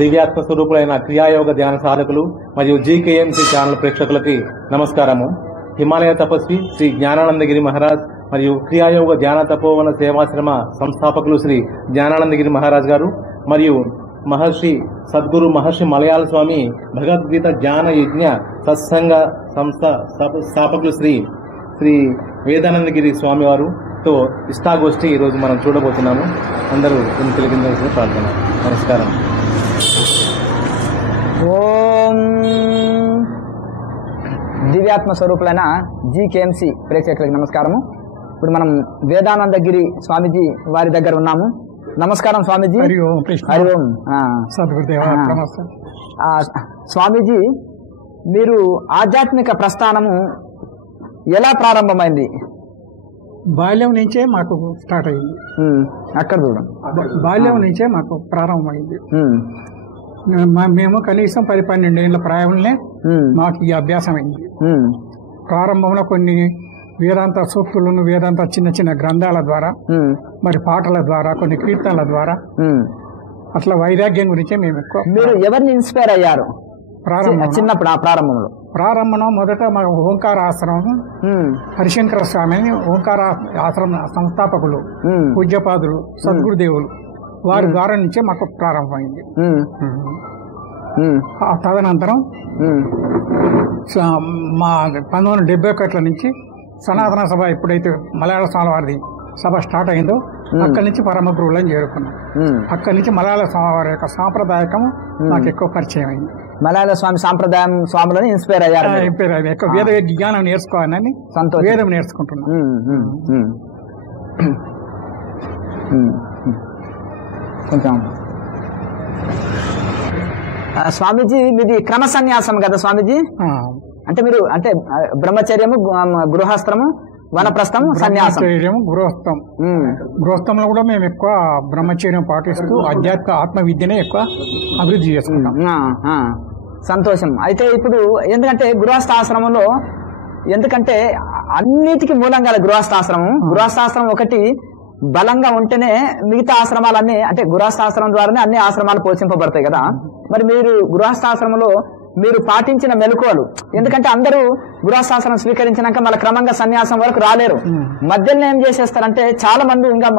దివ్యాత్మ స్వరూపులైన క్రియాయోగ ధ్యాన సాధకులు మరియు జీకేఎంసీ ఛానల్ ప్రేక్షకులకి నమస్కారము. హిమాలయ తపస్వి శ్రీ జ్ఞానానందగిరి మహారాజ్ మరియు క్రియాయోగ ధ్యాన తపోవన సేవాశ్రమ సంస్థాపకులు శ్రీ జ్ఞానానందగిరి మహారాజ్ గారు మరియు మహర్షి సద్గురు మహర్షి మలయాళ స్వామి భగవద్గీత జ్ఞాన యజ్ఞ సత్సంగ సంస్థ స్థాపకులు శ్రీ వేదానందగిరి స్వామి వారుతో ఇష్టాగోష్ఠి ఈరోజు మనం చూడబోతున్నాము. అందరూ దీన్ని తెలియజేయాల్సిన ప్రార్థన. నమస్కారం. ఓం దివ్యాత్మ స్వరూపులైన జీకేఎంసీ ప్రేక్షకులకు నమస్కారము. ఇప్పుడు మనం వేదానందగిరి స్వామీజీ వారి దగ్గర ఉన్నాము. నమస్కారం స్వామీజీ. హరి ఓం. స్వామీజీ, మీరు ఆధ్యాత్మిక ప్రస్థానము ఎలా ప్రారంభమైంది? బాల్యం నుంచే మాకు స్టార్ట్ అయింది. అక్కడ చూడం బాల్యం నుంచే మాకు ప్రారంభమైంది. మేము కనీసం 10-12 ఏళ్ల ప్రాయంలోనే మాకు ఈ అభ్యాసం అయింది. ప్రారంభంలో కొన్ని వేదాంత సూక్తులను, వేదాంత చిన్న చిన్న గ్రంథాల ద్వారా, మరి పాటల ద్వారా, కొన్ని కీర్తనల ద్వారా అట్లా వైరాగ్యం గురించే మేము ఎక్కువ. మీరు ఎవరిని ఇన్స్పైర్ అయ్యారు చిన్నప్పుడు? ప్రారంభంలో మొదట మా ఓంకార ఆశ్రమం హరిశంకర స్వామి అని ఓంకార ఆశ్రమ సంస్థాపకులు పూజ్యపాదులు సద్గురుదేవులు వారి ద్వారా నుంచే మాకు ప్రారంభమైంది. తదనంతరం మా 1971 నుంచి సనాతన సభ ఎప్పుడైతే మలయాళ స్వామి వారి సభ స్టార్ట్ అయిందో అక్కడి నుంచి పరమ గురువులను చేరుకున్నాం. అక్కడి నుంచి మలయాళ స్వామి వారి యొక్క సాంప్రదాయకం నాకు ఎక్కువ పరిచయం అయింది. మలయాళ స్వామి సాంప్రదాయం స్వాములను ఇన్స్పైర్ అయ్యారు. ఎక్కువ వేద జ్ఞానం నేర్చుకోవాలని వేదం నేర్చుకుంటున్నాం. కొంచెం స్వామీజీ, మీది క్రమ సన్యాసం కదా స్వామీజీ? అంటే మీరు అంటే బ్రహ్మచర్యము, గృహస్థము, వనప్రస్థం, సన్యాసం. గృహస్థంలో కూడా మేము ఎక్కువ బ్రహ్మచర్యం పాటిస్తూ ఆధ్యాత్మిక ఆత్మ విద్యనే ఎక్కువ అభివృద్ధి చేసుకుంటాం. సంతోషం. అయితే ఇప్పుడు ఎందుకంటే గృహస్థాశ్రమంలో ఎందుకంటే అన్నిటికీ మూలంగా గృహస్థాశ్రమం. గృహస్థాశ్రమం ఒకటి బలంగా ఉంటేనే మిగతా ఆశ్రమాలన్నీ, అంటే గృహస్థాశ్రమం ద్వారానే అన్ని ఆశ్రమాలు పోషింపబడతాయి కదా. మరి మీరు గృహస్థాశ్రమంలో మీరు పాటించిన మెలకువలు, ఎందుకంటే అందరూ గృహస్థాశ్రమం స్వీకరించినాక మళ్ళీ క్రమంగా సన్యాసం వరకు రాలేరు. మధ్యలో ఏం చేసేస్తారంటే చాలా మంది ఇంకా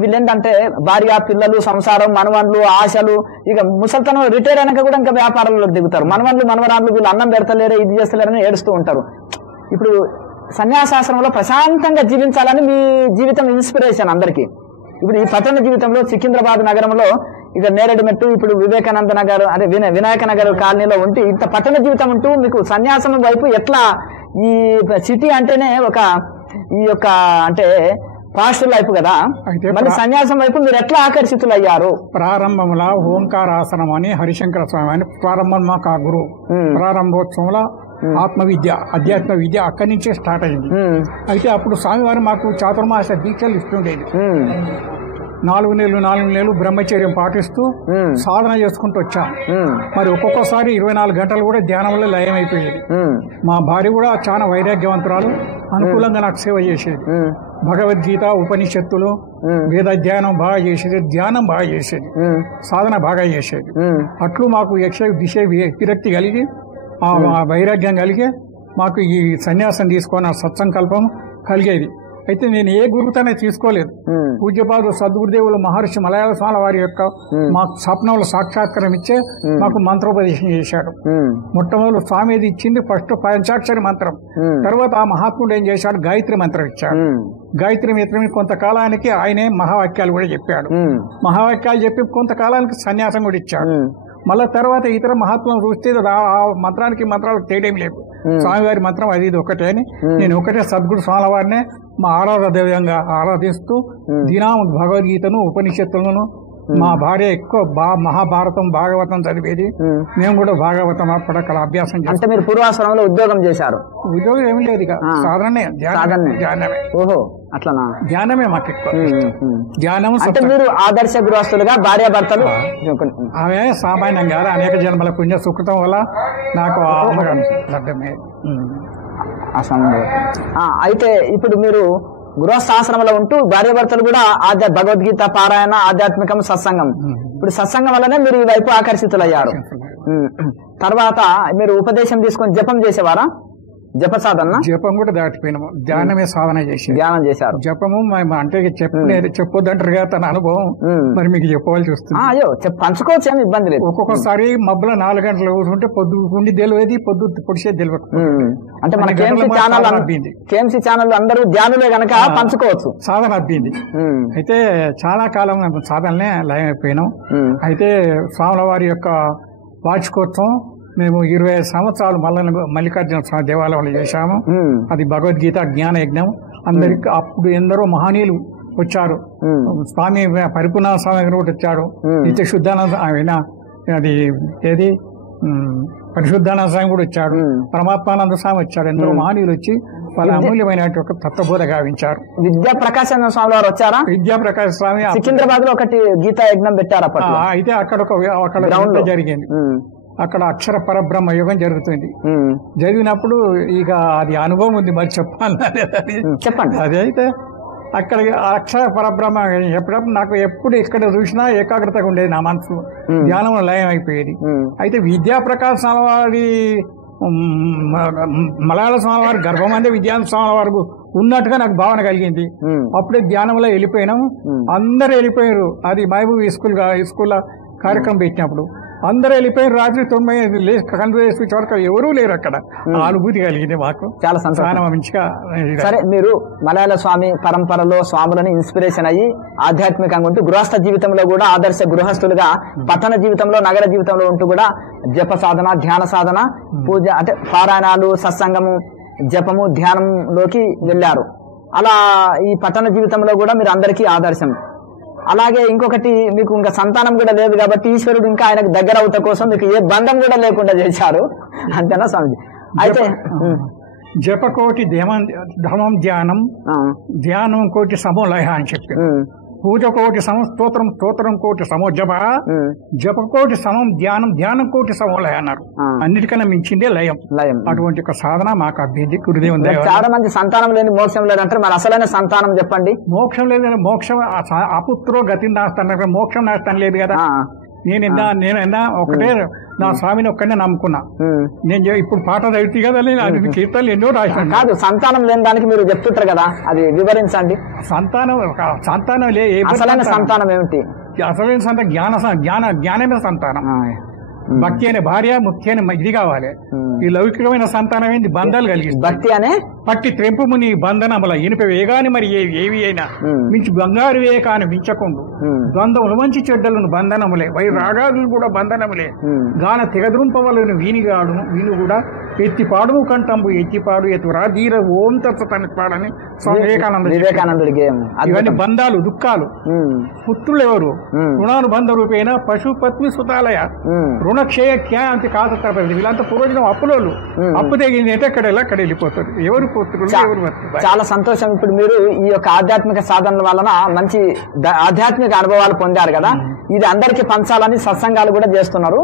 వీళ్ళేంటంటే భార్య, పిల్లలు, సంసారం, మనవన్లు, ఆశలు, ఇక ముసలితనం రిటైర్ అయినాక కూడా ఇంకా వ్యాపారాల్లో దిగుతారు. మనవన్లు, మనవరాళ్ళు వీళ్ళు అన్నం పెడతలేరు, ఇది చేస్తలేరని ఏడుస్తూ ఉంటారు. ఇప్పుడు సన్యాసాశ్రమంలో ప్రశాంతంగా జీవించాలని మీ జీవితం ఇన్స్పిరేషన్ అందరికీ. ఇప్పుడు ఈ పట్టణ జీవితంలో సికింద్రాబాద్ నగరంలో ఇక నేరేడుమెట్టు, ఇప్పుడు వివేకానంద నగర్, అదే వినాయక నగర్ కాలనీలో ఉంటే ఇంత పట్టణ జీవితం ఉంటూ మీకు సన్యాసం వైపు ఎట్లా, ఈ సిటీ అంటేనే ఒక ఈ యొక్క అంటే పాస్ట్ లైఫ్ కదా, మళ్ళీ సన్యాసం వైపు మీరు ఎట్లా ఆకర్షితులయ్యారు? ప్రారంభంలో ఓంకారాసనం అని హరిశంకర స్వామి అని ప్రారంభం మాకు ఆ గురువు ప్రారంభోత్సవంలో ఆత్మ విద్య, అధ్యాత్మ విద్య అక్కడి నుంచే స్టార్ట్ అయింది. అయితే అప్పుడు స్వామివారు మాకు చాతుర్మాస దీక్షలు ఇస్తుండేది. 4 నెలలు బ్రహ్మచర్యం పాటిస్తూ సాధన చేసుకుంటూ వచ్చాం. మరి ఒక్కొక్కసారి 24 గంటలు కూడా ధ్యానంలో లయమైపోయేది. మా భార్య కూడా చాలా వైరాగ్యవంతురాలు, అనుకూలంగా నాకు సేవ చేసేది. భగవద్గీత, ఉపనిషత్తులు, వేద ధ్యానం బాగా చేసేది, ధ్యానం బాగా చేసేది, సాధన బాగా చేసేది. అట్లు మాకు దిశ విరక్తి కలిగి, ఆ వైరాగ్యం కలిగి మాకు ఈ సన్యాసం తీసుకొని సత్సంకల్పం కలిగేది. అయితే నేను ఏ గురువుతోనే తీసుకోలేదు. పూజ్యపాదు సద్గురుదేవులు మహర్షి మలయాళ స్వామి వారి యొక్క మాకు స్వప్నంలో సాక్షాత్కారం ఇచ్చే మాకు మంత్రోపదేశం చేశాడు. మొట్టమొదటి స్వామిది ఇచ్చింది ఫస్ట్ పంచాక్షరి మంత్రం. తర్వాత ఆ మహాత్ముడు ఏం చేశాడు, గాయత్రి మంత్రం ఇచ్చాడు. గాయత్రి మంత్రం కొంతకాలానికి ఆయనే మహావాక్యాలు కూడా చెప్పాడు. మహావాక్యాలు చెప్పి కొంతకాలానికి సన్యాసం కూడా ఇచ్చాడు. మళ్ళా తర్వాత ఇతర మహాత్ములను చూస్తే ఆ మంత్రానికి మంత్రాలకు తేడేం లేదు. స్వామివారి మంత్రం అది ఇది ఒకటే అని నేను ఒకటే సద్గురు స్వామి వారినే మా ఆరాధనగా ఆరాధిస్తూ దినం భగవద్గీతను, ఉపనిషత్తులను, మా భార్య ఎక్కువ మహాభారతం, భాగవతం చదివేది. మేము కూడా భాగవతం అక్కడ అభ్యాసం చేస్తాం. అంటే మీరు పూర్వాశ్రమంలో ఉద్యోగం చేశారు? ఉద్యోగం ఏమి లేదు, ఇక సాధనమే, ధ్యానమే. ఓహో, అట్లనా? ధ్యానమే మాకు ఎక్కువ ధ్యానం. అంటే మీరు ఆదర్శ గృహస్థులుగా భార్యాభర్తలు? ఆమె సామాన్యంగా అనేక జన్మల పుణ్య సుకృతం వల్ల నాకు లభ్యమే. అయితే ఇప్పుడు మీరు గృహస్థాశ్రమంలో ఉంటూ భార్యాభర్తలు కూడా భగవద్గీత పారాయణ, ఆధ్యాత్మికం, సత్సంగం. ఇప్పుడు సత్సంగం వల్లనే మీరు ఈ వైపు ఆకర్షితులయ్యారు. తర్వాత మీరు ఉపదేశం తీసుకొని జపం చేసేవారా? జప సాధన? జపం కూడా దాటిపోయినాము, ధ్యానమే సాధన చేసి ధ్యానం చేశారు. జపము అంటే చెప్పొద్దంటారు కదా తన అనుభవం, మరి మీకు చెప్పవలసి వస్తుంది. అయ్యో పంచుకోవచ్చు, ఏమి ఇబ్బంది లేదు. ఒక్కొక్కసారి మబ్బులో 4 గంటలు కూర్చుంటే పొద్దు ఉండి తెలియదు, పొద్దు పొడిచేది తెలియదు. అంటే మన కేఎంసీ ఛానల్ అందరూ ధ్యానులే గనక పంచుకోవచ్చు. సాధన అబ్బింది. అయితే చాలా కాలం సాధనలే లయమైపోయినాం. అయితే స్వాముల వారి యొక్క వార్షికోత్సవం మేము 25 సంవత్సరాలు మల్లికార్జున స్వామి దేవాలయంలో చేశాము. అది భగవద్గీత జ్ఞాన యజ్ఞం. అందరికి అప్పుడు ఎందరో మహనీయులు వచ్చారు. స్వామి పరిపూర్ణ స్వామి కూడా వచ్చాడు. నిత్య శుద్ధానంద ఆయన అది ఏది పరిశుద్ధానంద స్వామి కూడా వచ్చాడు. పరమాత్మానంద స్వామి వచ్చాడు. ఎందరో మహనీయులు వచ్చి వాళ్ళ అమూల్యమైన తత్వబోధ గావించారు. విద్యా ప్రకాశానంద స్వామి వారు వచ్చారా? విద్యా ప్రకాశ స్వామి సికింద్రాబాద్ లో ఒకటి గీతా యజ్ఞం పెట్టారు. అయితే అక్కడ జరిగింది. అక్కడ అక్షర పరబ్రహ్మ యోగం జరుగుతుంది. జరిగినప్పుడు ఇక అది అనుభవం ఉంది, మరి చెప్పండి. అది అయితే అక్కడ అక్షర పరబ్రహ్మ ఎప్పుడప్పుడు నాకు ఎప్పుడు ఎక్కడ చూసినా ఏకాగ్రతగా ఉండేది, నా మనసు ధ్యానంలో లయం అయిపోయేది. అయితే విద్యా ప్రకాశ్ స్వామి వారి మలయాళ స్వామి వారి గర్భమందే విద్యానంద స్వామి వారు ఉన్నట్టుగా నాకు భావన కలిగింది. అప్పుడే ధ్యానంలో వెళ్ళిపోయినాం. అందరు వెళ్ళిపోయారు. అది మహబూబ్ స్కూల్లో కార్యక్రమం పెట్టినప్పుడు అందరూ వెళ్ళిపోయారు. రాత్రి 9 కళ్ళు వేసి వరకు ఎవరూ లేరు. అక్కడ అనుభూతి కలిగింది మాకు, చాలా సంతోషం. మంచిగా. సరే, మీరు మలయాళ స్వామి పరంపరలో స్వాములని ఇన్స్పిరేషన్ అయ్యి ఆధ్యాత్మికంగా ఉంటూ గృహస్థ జీవితంలో కూడా ఆదర్శ గృహస్థులుగా, పట్టణ జీవితంలో, నగర జీవితంలో ఉంటూ కూడా జప సాధన, ధ్యాన సాధన, పూజ అంటే పారాయణాలు, సత్సంగము, జపము, ధ్యానంలోకి వెళ్ళారు. అలా ఈ పట్టణ జీవితంలో కూడా మీరు అందరికీ ఆదర్శం. అలాగే ఇంకొకటి, మీకు ఇంకా సంతానం కూడా లేదు కాబట్టి ఈశ్వరుడు ఇంకా ఆయనకు దగ్గర అవుట కోసం మీకు ఏ బంధం కూడా లేకుండా చేశారు. అంతేనా స్వామిజీ? అయితే జపకోటి ధమం ధ్యానం, ధ్యానం కోటి సమోలయ అని చెప్పి, పూజ కోటి సమం స్తోత్రం, స్తోత్రం కోటి సమో జప, జప కోటి సమం ధ్యానం, ధ్యానం కోటి సమోలయ అన్నారు. అన్నిటికన్నా మించిందే లయం. అటువంటి ఒక సాధన మాకు అభ్యర్థి గురుదేవం. చాలా మంది సంతానం లేని మోక్షం లేదంటారు, మరి అసలైన సంతానం చెప్పండి. మోక్షం లేదని, మోక్షం అపుత్రో గతి నాస్తాను, మోక్షం నాస్తాను లేదు కదా. నేనైనా ఒకటే నా స్వామిని ఒక్కనే నమ్ముకున్నా. నేను ఇప్పుడు పాట చదివితే కదా, అది కీర్తనలు ఎన్నో రాశాను. కాదు, సంతానం లేని దానికి మీరు చెప్తుంటారు కదా, అది వివరించండి. సంతానం అసలైన సంతానం ఏమిటి? అసలైన సంతానం జ్ఞానమే సంతానం. భక్తి అనే భార్య, ముఖ్య అనే ఇది కావాలి. ఈ లౌకికమైన సంతానం ఏంటి? బంధాలు కలిగి భక్తి అనే పట్టి త్రెంపుము నీ బంధనముల ఇనిపవే గాని మరి ఏవి అయినా మించి బంగారు వే కాని మించకుండు, ద్వంద్వములు మంచి చెడ్డలను బంధనములే, వైరాగాలు కూడా బంధనములే, గాన తెగద్రుంపవలను వీనిగాడును వీను కూడా ఎత్తిపాడుము కంటంబు ఎత్తిపాడు ఎత్తురా ధీర ఓం తత్సతని పాడని వివేకానందుడికి. ఇవన్నీ బంధాలు, దుఃఖాలు. పుత్రులు ఎవరు? రుణానుబంధ రూపేణ పశు పత్ని సుతాలయ, రుణక్షయ క్యాంతి కాదు తప్పదు. వీళ్ళంతా పూర్వజనం అప్పులోళ్ళు. అప్పు తెగింది అంటే అక్కడ వెళ్ళిపోతారు. ఎవరు పుత్రులు, ఎవరు? చాలా సంతోషం. ఇప్పుడు మీరు ఈ యొక్క ఆధ్యాత్మిక సాధనల వలన మంచి ఆధ్యాత్మిక అనుభవాలు పొందారు కదా, ఇది అందరికీ పంచాలని సత్సంగాలు కూడా చేస్తున్నారు.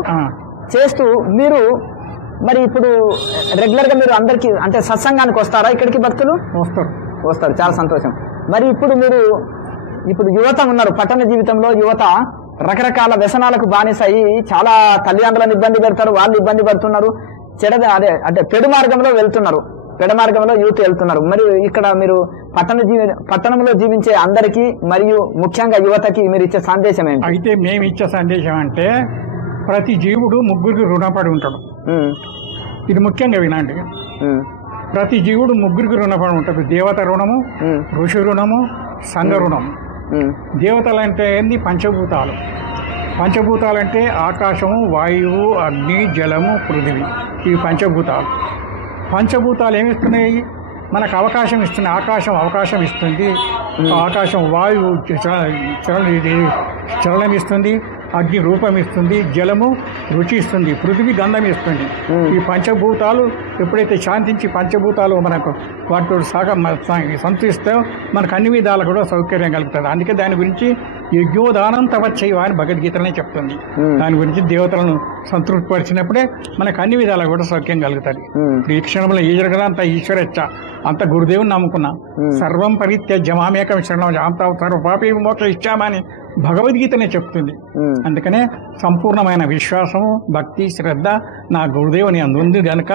చేస్తూ మీరు మరి ఇప్పుడు రెగ్యులర్ గా మీరు అందరికి అంటే సత్సంగానికి వస్తారా? ఇక్కడికి భక్తులు వస్తారు. చాలా సంతోషం. మరి ఇప్పుడు మీరు యువత ఉన్నారు, పట్టణ జీవితంలో యువత రకరకాల వ్యసనాలకు బానిసయి చాలా తల్లిదండ్రులను ఇబ్బంది పెడతారు, వాళ్ళు ఇబ్బంది పడుతున్నారు, అంటే పెడు మార్గంలో వెళ్తున్నారు, పెడ మార్గంలో యూత్ వెళ్తున్నారు. మరి ఇక్కడ మీరు పట్టణంలో జీవించే అందరికీ మరియు ముఖ్యంగా యువతకి మీరు ఇచ్చే సందేశం ఏంటి? అయితే మేము ఇచ్చే సందేశం అంటే, ప్రతి జీవుడు ముగ్గురికి రుణపడి ఉంటాడు. ఇది ముఖ్యంగా వినండి. ప్రతి జీవుడు ముగ్గురికి రుణపడి ఉంటాడు. దేవత రుణము, ఋషి రుణము, సంఘ రుణము. దేవతలు అంటే ఏంది? పంచభూతాలు. పంచభూతాలంటే ఆకాశము, వాయువు, అగ్ని, జలము, పృథివీ. ఇవి పంచభూతాలు. పంచభూతాలు ఏమిస్తున్నాయి? మనకు అవకాశం ఇస్తున్నాయి. ఆకాశం అవకాశం ఇస్తుంది, ఆకాశం వాయువు చలనం ఇస్తుంది, అగ్ని రూపం ఇస్తుంది, జలము రుచి ఇస్తుంది, పృథివీ గంధం ఇస్తుంది. ఈ పంచభూతాలు ఎప్పుడైతే శాంతించి పంచభూతాలు మనకు వాటితో సంతరిస్తే మనకు అన్ని విధాలు కూడా సౌకర్యం కలుగుతుంది. అందుకే దాని గురించి యజ్ఞోదానం తపచ్చైవ అని భగవద్గీతనే చెప్తుంది. దాని గురించి దేవతలను సంతృప్తిపరిచినప్పుడే మనకు అన్ని విధాలు కూడా సౌఖ్యం కలుగుతుంది. ఈ క్షణంలో ఈ జరగదంతా ఈశ్వరేచ్ఛ. అంత గురుదేవుని నమ్ముకున్నా. సర్వం పరిత్యజ్య మామేకం శరణం జాంతాం సర్వపాపి మోక్ష ఇచ్చామని భగవద్గీతనే చెప్తుంది. అందుకనే సంపూర్ణమైన విశ్వాసము, భక్తి, శ్రద్ధ నా గురుదేవుని అందుంది కనుక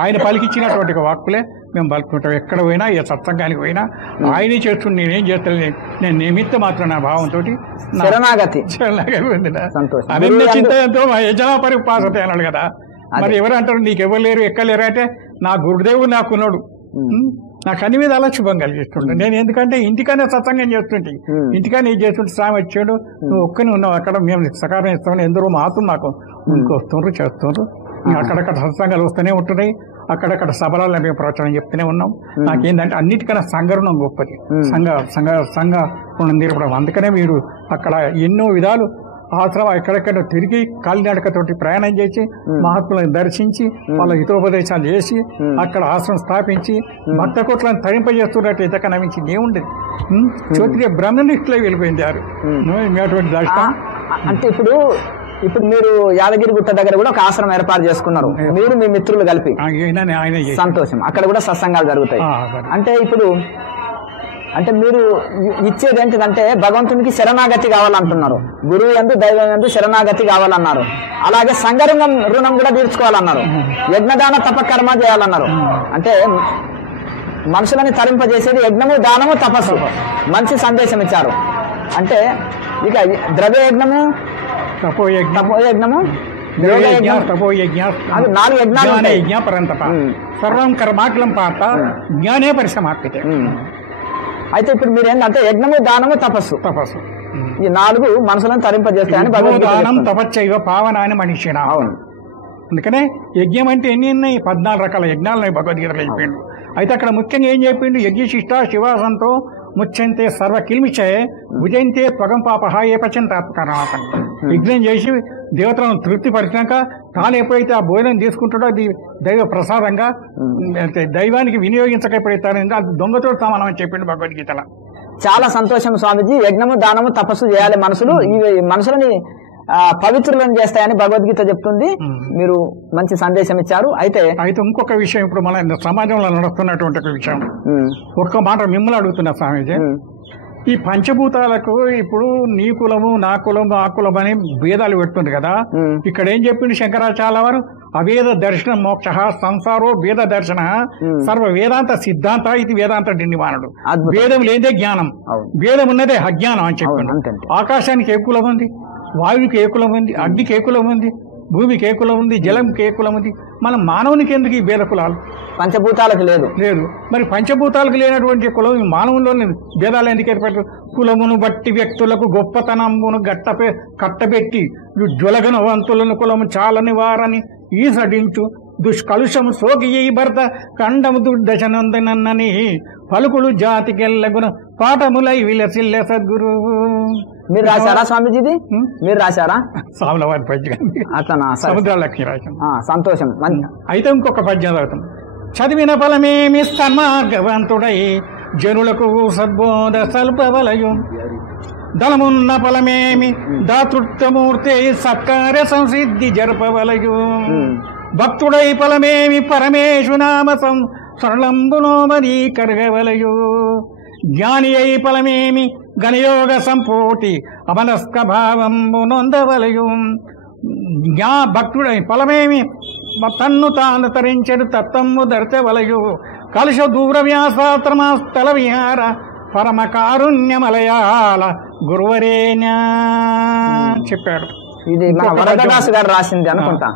ఆయన పలికిచ్చినటువంటి వాక్కులే మేము పలుకుంటాం. ఎక్కడ పోయినా, ఏ సత్సంగానికి పోయినా ఆయనే చేస్తుంది, నేనేం చేస్తాను, నేను నిమిత్త మాత్రం నా భావంతో శరణాగతి అదే చింతతో యజనా పరిపాసత అన్నాడు కదా. మరి ఎవరు అంటారు నీకు ఎవరు లేరు ఎక్కలేరు అంటే నా గురుదేవుడు నాకున్నాడు. నాకు అన్ని మీద అలా శుభం కలిగిస్తుంటాను నేను. ఎందుకంటే ఇంటికనే సత్సంగం చేస్తుంటే, ఇంటికనే ఇది చేస్తుంటే స్వామి వచ్చాడు, నువ్వు ఒక్కనే ఉన్నావు అక్కడ, మేము సకారం ఇస్తామని ఎందరో మాత్రం నాకు ముందుకు వస్తుండ్రు, చేస్తుండ్రు. అక్కడక్కడ సత్సంగాలు వస్తూనే ఉంటున్నాయి, అక్కడక్కడ సభలలో మేము ప్రవచనం చెప్తూనే ఉన్నాం. నాకేంటంటే అన్నిటికన్నా సంఘ రుణం గొప్పది, సంఘ రుణం తీరపడం. అందుకనే మీరు అక్కడ ఎన్నో విధాలు ఆశ్రమం ఎక్కడెక్కడ తిరిగి కాలినడకతోటి ప్రయాణం చేసి మహాత్ములను దర్శించి వాళ్ళ హితోపదేశాలు చేసి అక్కడ ఆశ్రమం స్థాపించి భక్త కోట్లను తరింపజేస్తున్నట్టు ఇంతకన్నా మించి ఏముండేది. క్షోత్రియ బ్రహ్మనిష్ఠులే వెళ్ళిపోయింది వారు. అటువంటి దర్శనం అంటే ఇప్పుడు మీరు యాదగిరి గుట్ట దగ్గర కూడా ఒక ఆశ్రమం ఏర్పాటు చేసుకున్నారు, మీరు మీ మిత్రులు కలిపి. సంతోషం. అక్కడ కూడా సత్సంగాలు జరుగుతాయి. అంటే మీరు ఇచ్చేది ఏంటిదంటే భగవంతునికి శరణాగతి కావాలంటున్నారు, గురువు యందు దైవం యందు శరణాగతి కావాలన్నారు. అలాగే సంఘరంగం రుణం కూడా తీర్చుకోవాలన్నారు, యజ్ఞదాన తపకర్మ చేయాలన్నారు. అంటే మనుషులని తరింపజేసేది యజ్ఞము, దానము, తపస్సు. మంచి సందేశం ఇచ్చారు. అంటే ఇక ద్రవ్య యజ్ఞము, తపోయజ్ఞము, అది 4 యజ్ఞాలు. సర్వం కర్మాట్లం పాత జ్ఞానే పరిసమాప్యతే. అయితే ఇప్పుడు మీరు ఏంటంటే యజ్ఞము, దానము, తపస్సు ఈ 4 మనుషులను తరింపజేస్తాయని భగవద్గీత తపస్సైవ పావనాని మనిషిన. అవును. అందుకనే యజ్ఞం అంటే ఎన్ని ఉన్నాయి, 14 రకాల యజ్ఞాలు భగవద్గీతలో చెప్పిండు. అయితే అక్కడ ముఖ్యంగా ఏం చెప్పిండు, యజ్ఞశిష్ట శివాసంతో ముచ్చంతే సర్వ కిల్మిచే భుజంతే త్వగం పాపహ ఏ పచంతాత్మకరణాతం. యజ్ఞం చేసి దేవతలను తృప్తిపరిచినాక తాను ఎప్పుడైతే ఆ భోజనం తీసుకుంటాడో అది దైవ ప్రసాదంగా దైవానికి వినియోగించక ఎప్పుడైతే అది దొంగతో సమానమని చెప్పిండు భగవద్గీతలో. చాలా సంతోషం స్వామిజీ. యజ్ఞము, దానము, తపస్సు చేయాలి మనుషులు, ఇవి మనుషులని పవిత్రులను చేస్తాయని భగవద్గీత చెప్తుంది. మీరు మంచి సందేశం ఇచ్చారు. అయితే ఇంకొక విషయం, ఇప్పుడు మన సమాజంలో నడుస్తున్నటువంటి ఒక విషయం, ఒక్క మాట మిమ్మల్ని అడుగుతున్నా స్వామీజీ. ఈ పంచభూతాలకు ఇప్పుడు నీ కులము, నా కులము, ఆ కులం అని భేదాలు పెడుతుంది కదా. ఇక్కడ ఏం చెప్పిండు శంకరాచార్య వారు, అవేద దర్శనం మోక్ష సంసారో వేద దర్శన సర్వ వేదాంత సిద్ధాంత ఇది వేదాంత నిర్మాణుడు. వేదం లేదే జ్ఞానం, వేదం ఉన్నదే అజ్ఞానం అని చెప్పిండు. ఆకాశానికి ఏ కులం ఉంది, వాయువుకి ఏ కులం ఉంది, అగ్నికి ఏ కులం ఉంది, భూమికి ఏ కులం ఉంది, జలంకి ఏ కులం ఉంది. మన మానవునికి ఎందుకు ఈ భేద కులాలు? పంచభూతాలకు లేదు. మరి పంచభూతాలకు లేనటువంటి కులం మానవుల్లో భేదాలు ఎందుకు ఏర్పడతారు? కులమును బట్టి వ్యక్తులకు గొప్పతనమును కట్టబెట్టి జ్వలగన వంతులను కులము చాలని వారని ఈసడించు దుష్కలుషము సోకి ఈ భర్త కండము దుర్దశనందనని పలుకులు జాతికెళ్ళగున పాఠములై విలసిల్ల సద్గురు. మీరు రాశారా స్వామీజీది? మీరు రాశారా? సామలవారి పద్యం అతనా? సముద్రాలక్ష్మి రాశాను. సంతోషం. అయితే ఇంకొక పద్యం చదువుతాం. చదివిన ఫలమేమి సన్మార్గవంతుడై జనులకు సద్బోధ సల్పవలయు, దళమున్న ఫలమేమి దాతృత్వమూర్తి సత్కార్య సంసిద్ధి జరపవలయు, భక్తుడై ఫలమేమి పరమేశు నామ సరళంబునోమది కరగవలయు, జ్ఞాని అయి ఫలమేమి గణయోగ సంపూటి అమనస్క భావంబు నొందవలయు, భక్తుడై ఫలమేమి తన్ను తాను తరించెడు తత్వము దర్శవలయు, కలుష దూర వ్యాసాత్రమాస్థల విహార పరమ కారుణ్యమలయాల గురువరేణ్యా చెప్పాడు. ఇది వరదదాసు గారు రాసింది అనుకుంటా.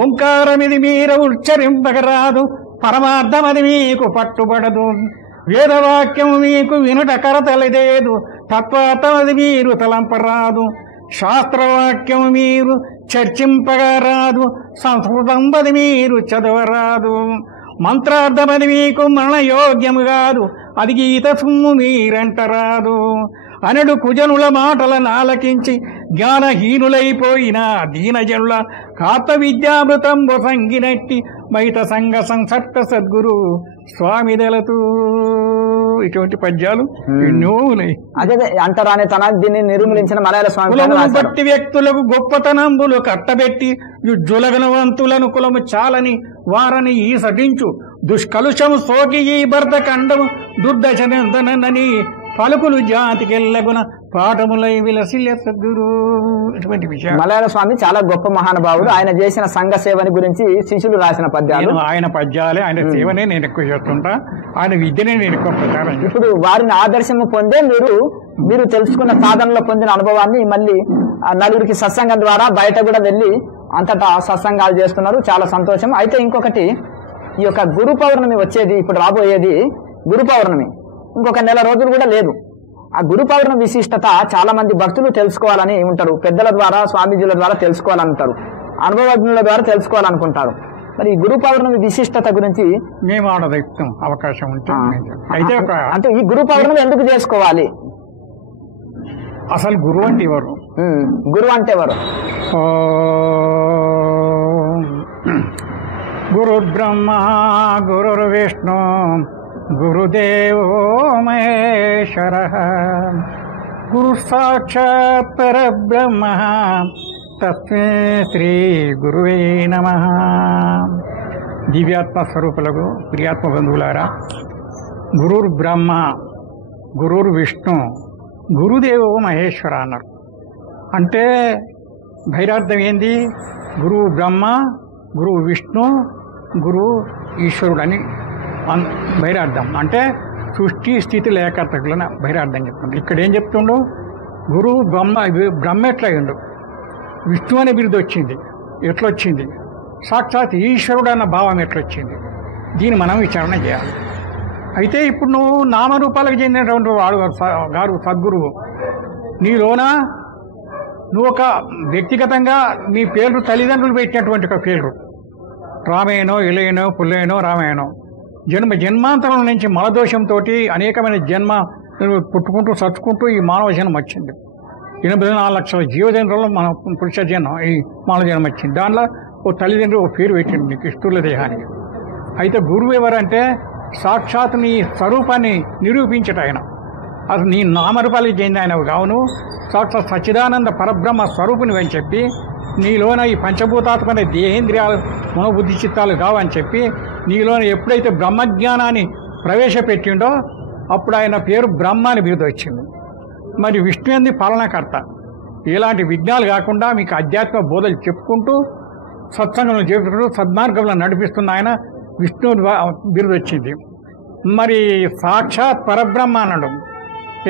ఓంకారమిది మీరు ఉచ్చరింపగరాదు, పరమార్థమది మీకు పట్టుబడదు, వేదవాక్యము మీకు వినుట కరతలదేదు, తత్వాతమది మీరు తలంపరాదు, శాస్త్రవాక్యము మీరు చర్చింపగరాదు, సంస్కృతంబది మీరు చదవరాదు, మంత్రార్థమది మీకు మరణయోగ్యము కాదు, అది గీత సుమ్ము మీరంటరాదు, అనడు కుజనుల మాటలను ఆలకించి జ్ఞానహీనులైపోయిన దీనజనుల కాత విద్యామృతంబు సంగినట్టి బయట సంఘ సంసర్త సద్గురు స్వామి దళతూ. ఇటువంటి పద్యాలు ఎన్నో ఉన్నాయి. అదే అంటరాని తన దీన్ని నిర్మూలించిన మలయాళ స్వామి. బట్టి వ్యక్తులకు గొప్పతనంబులు కట్టబెట్టి జులగనవంతులను కులము చాలని వారని ఈ సటించు దుష్కలుషము సోకి ఈ భర్త కండము దుర్దశనందనని పలుకులు జాతికెళ్ళగున పాఠములై విలసిల్ల సద్గురు. ఇటువంటి విషయాలు మలయాళ స్వామి చాలా గొప్ప మహానుభావుడు. ఆయన చేసిన సంఘ సేవని గురించి శిష్యులు రాసిన పద్యాలు. ఆయన పద్యాలే, ఆయన సేవనే నేను ఎక్కువ చేస్తుంటా, ఆయన విద్యనే నేను ఎక్కువ ప్రచారం చేస్తాను. ఇప్పుడు వారిని ఆదర్శము పొందే మీరు తెలుసుకున్న సాధనలో పొందిన అనుభవాన్ని మళ్ళీ నలుగురికి సత్సంగం ద్వారా బయట కూడా వెళ్ళి అంతటా సత్సంగాలు చేస్తున్నారు. చాలా సంతోషం. అయితే ఇంకొకటి, ఈ యొక్క గురు పౌర్ణమి వచ్చేది, ఇప్పుడు రాబోయేది గురు పౌర్ణమి, ఇంకొక నెల రోజులు కూడా లేదు. ఆ గురు పౌర్ణమి విశిష్టత చాలా మంది భక్తులు తెలుసుకోవాలని ఉంటారు, పెద్దల ద్వారా స్వామీజీల ద్వారా తెలుసుకోవాలంటారు, అనుభవజ్ఞుల ద్వారా తెలుసుకోవాలనుకుంటారు. మరి ఈ గురు పౌర్ణమి విశిష్టత గురించి మేము ఆడదైతాం అవకాశం ఉంటే. అయితే అంటే ఈ గురు పౌర్ణమి ఎందుకు చేసుకోవాలి? అసలు గురువు అంటే ఎవరు? గురువు అంటే ఎవరు? గురుర్ బ్రహ్మ గురుర్ విష్ణు గురుదేవో మహేశ్వర గురు సాక్షాత్ పరబ్రహ్మ తస్మై శ్రీ గురువే నమః. దివ్యాత్మ స్వరూపులకు ప్రియాత్మ బంధువులారా, గురుర్ బ్రహ్మ గురుర్ విష్ణు గురుదేవో మహేశ్వర అన్నారు. అంటే భైరార్థం ఏంది? గురువు బ్రహ్మ, గురువు విష్ణు, గురువు ఈశ్వరుడు అని భైరార్థం. అంటే సృష్టి స్థితి లేకర్తకులని భైరార్థం చెప్తుండ్రు. ఇక్కడ ఏం చెప్తుండు? గురువు బ్రహ్మ ఎట్లా అయ్యిండు, విష్ణు అనే బిరుదు వచ్చింది ఎట్లొచ్చింది, సాక్షాత్ ఈశ్వరుడు అన్న భావం ఎట్లొచ్చింది, దీన్ని మనం విచారణ చేయాలి. అయితే ఇప్పుడు నువ్వు నామరూపాలకు చెందినటువంటి వాడు గారు సద్గురువు, నీలోన నువ్వు ఒక వ్యక్తిగతంగా నీ పేరు తల్లిదండ్రులు పెట్టినటువంటి ఒక పేరు, రామేనో ఇలయనో పుల్లేనో రామాయణో, జన్మాంతరం నుంచి మలదోషంతో అనేకమైన జన్మ పుట్టుకుంటూ చచ్చుకుంటూ ఈ మానవ జన్మ వచ్చింది. 84 లక్షల జీవజన్మలో మన పురుష జన్మ, ఈ మానవ జన్మ వచ్చింది. దానిలో ఓ తల్లిదండ్రులు ఓ పేరు పెట్టింది నీకు స్థూల దేహానికి. అయితే గురువు ఎవరంటే సాక్షాత్ నీ స్వరూపాన్ని నిరూపించట ఆయన. అసలు నీ నామరూపాలకి చెంది ఆయన కావును సాక్షాత్ సచ్చిదానంద పరబ్రహ్మ స్వరూపుని అని చెప్పి, నీలోన ఈ పంచభూతాత్మక దేహేంద్రియాలు మనోబుద్ధి చిత్తాలు కావని చెప్పి, నీలోన ఎప్పుడైతే బ్రహ్మజ్ఞానాన్ని ప్రవేశపెట్టిండో అప్పుడు ఆయన పేరు బ్రహ్మ అని బిరుదు వచ్చింది. మరి విష్ణు ఏంది పాలనాకర్త. ఇలాంటి విఘ్నాలు కాకుండా మీకు అధ్యాత్మ బోధలు చెప్పుకుంటూ సత్సంగంలో చెప్పుకుంటూ సద్మార్గంలో నడిపిస్తున్న ఆయన విష్ణు బిరుదు వచ్చింది. మరి సాక్షాత్ పరబ్రహ్మ అన్నాడు.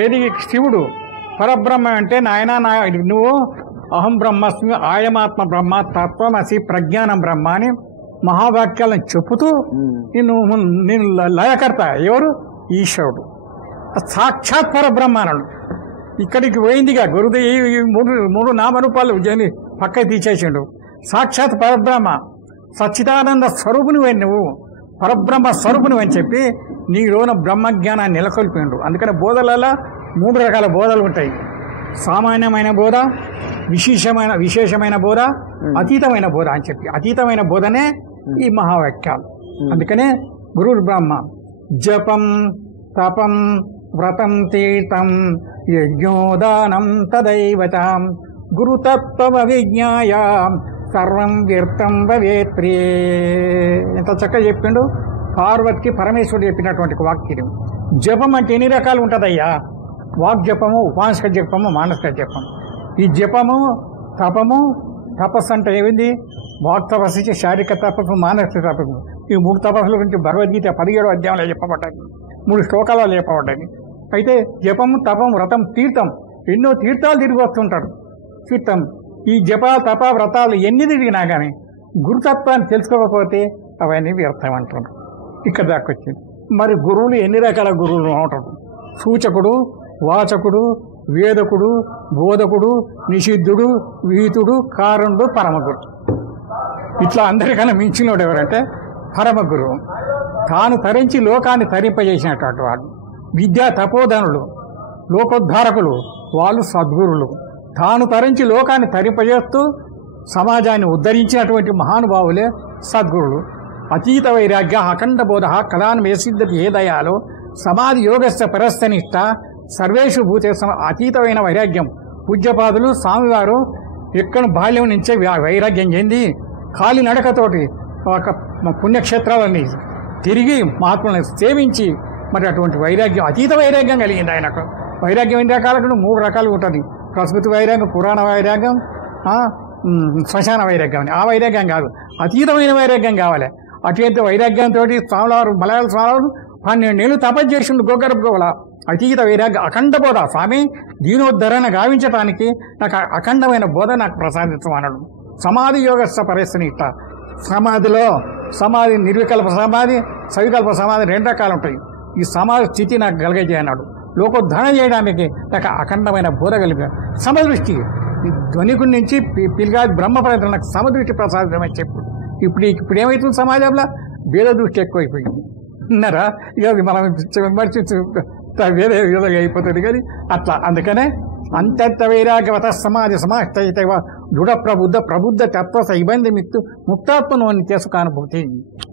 ఏది? శివుడు. పరబ్రహ్మ అంటే నాయన నువ్వు అహం బ్రహ్మస్మి ఆయమాత్మ బ్రహ్మ తత్వమసి ప్రజ్ఞానం బ్రహ్మ అని మహావాక్యాలను చెప్పుతూ నేను లయకర్త. ఎవరు? ఈశ్వరుడు. సాక్షాత్ పరబ్రహ్మ అన్నాడు. ఇక్కడికి పోయిందిగా గురుదేవ్ ఈ మూడు నామరూపాలు పక్కకి తీసేసిండు. సాక్షాత్ పరబ్రహ్మ సచ్చిదానంద స్వరూపుని నువ్వు పరబ్రహ్మ స్వరూపుని అని చెప్పి నీలోన బ్రహ్మజ్ఞానాన్ని నెలకొల్పిండు. అందుకని బోధలలో 3 రకాల బోధలు ఉంటాయి. సామాన్యమైన బోధ, విశేషమైన బోధ, అతీతమైన బోధ అని చెప్పి అతీతమైన బోధనే ఈ మహావాక్యాలు. అందుకనే గురుర్ బ్రహ్మ జపం తపం వ్రతం తీర్థం యజ్ఞోదానం తదైవతాం గురుతత్వం అవిజ్ఞాయ సర్వం వ్యర్థం భవేత్ ప్రియే. ఎంత చక్కగా చెప్పిండు. పార్వతికి పరమేశ్వరుడు చెప్పినటువంటి వాక్యం. జపం అంటే ఎన్ని రకాలు ఉంటుందయ్యా? వాగ్జపము, ఉపాసక జపము, మానసిక జపం. ఈ జపము తపము, తపస్సు అంటే ఏమింది? వాక్ తపస్సు, శారీరక తపస్సు, మానసిక తపస్సు. ఈ 3 తపస్సుల గురించి భగవద్గీత 17వ అధ్యాయంలో చెప్పబడ్డాయి, 3 శ్లోకాలలో చెప్పబడ్డాయి. అయితే జపము, తపం, వ్రతం, తీర్థం, ఎన్నో తీర్థాలు తిరిగి వస్తుంటారు. తీర్థం ఈ జప తప వ్రతాలు ఎన్ని తిరిగినా కానీ గురుతత్వాన్ని తెలుసుకోకపోతే అవన్నీ వ్యర్థం అంటున్నారు. ఇక్కడ దాకా వచ్చింది. మరి గురువులు ఎన్ని రకాల గురువులు ఉంటారు? సూచకుడు, వాచకుడు, వేదకుడు, బోధకుడు, నిషిద్ధుడు, విహితుడు, కారుణుడు, పరమగురు. ఇట్లా అందరికన్నా మించినోడు ఎవరంటే పరమగురువు. తాను తరించి లోకాన్ని తరింపజేసినటువంటి వాడు. విద్యా తపోధనులు, లోకోద్ధారకులు, వాళ్ళు సద్గురులు. తాను తరించి లోకాన్ని తరింపజేస్తూ సమాజాన్ని ఉద్ధరించినటువంటి మహానుభావులే సద్గురులు. అతీత వైరాగ్య అఖండ బోధ కళాన్వేసిద్ధి ఏ దయాలో సమాధి యోగస్థ పరస్థనిష్ట సర్వేషు భూతే అతీతమైన వైరాగ్యం. పూజ్యపాదులు స్వామివారు ఎక్కడ బాల్యం నుంచే వైరాగ్యం చెంది కాలి నడకతోటి ఒక పుణ్యక్షేత్రాలని తిరిగి మహాత్ములను సేవించి మరి అటువంటి వైరాగ్యం, అతీత వైరాగ్యం కలిగింది ఆయనకు. వైరాగ్యం ఎన్ని రకాలకు? 3 రకాలుగా ఉంటుంది. ప్రకృతి వైరాగ్యం, పురాణ వైరాగ్యం, శ్మశాన వైరాగ్యం అని. ఆ వైరాగ్యం కాదు, అతీతమైన వైరాగ్యం కావాలి. అటువంటి వైరాగ్యంతో స్వామివారు మలయాళ స్వామివారు 12 ఏళ్ళు తపస్సు చేసిండు గోగర్భ గోల. అతీత వైరాగ్యం, అఖండ బోధ. స్వామి దీనోద్ధరణ గావించడానికి నాకు అఖండమైన బోధ నాకు ప్రసాదించమన్నాడు. సమాధి యోగస్థ పరిస్థితి. సమాధి నిర్వికల్ప సమాధి, సవికల్ప సమాధి 2 రకాలు ఉంటాయి. ఈ సమాధి స్థితి నాకు కలిగజేయన్నాడు. లోకోద్ధరణ చేయడానికి నాకు అఖండమైన బోధ కలిగి సమదృష్టి, ధ్వనికుడి నుంచి పిల్గా బ్రహ్మ ప్రయత్నం నాకు సమదృష్టి ప్రసాదించమని చెప్పు. ఇప్పుడు ఏమవుతుంది? సమాజంలో భేద దృష్టి ఎక్కువైపోయింది అన్నారా? ఇక మనం విమర్శించ వేరే విధంగా అయిపోతుంది కానీ అట్లా. అందుకనే అంత్యంత వైరాగ్యవత సమాధి సమాష్టైత దృఢ ప్రబుద్ధ తత్వ సైబంధి ముక్తాత్మను నిత్యసుఖానుభూతి.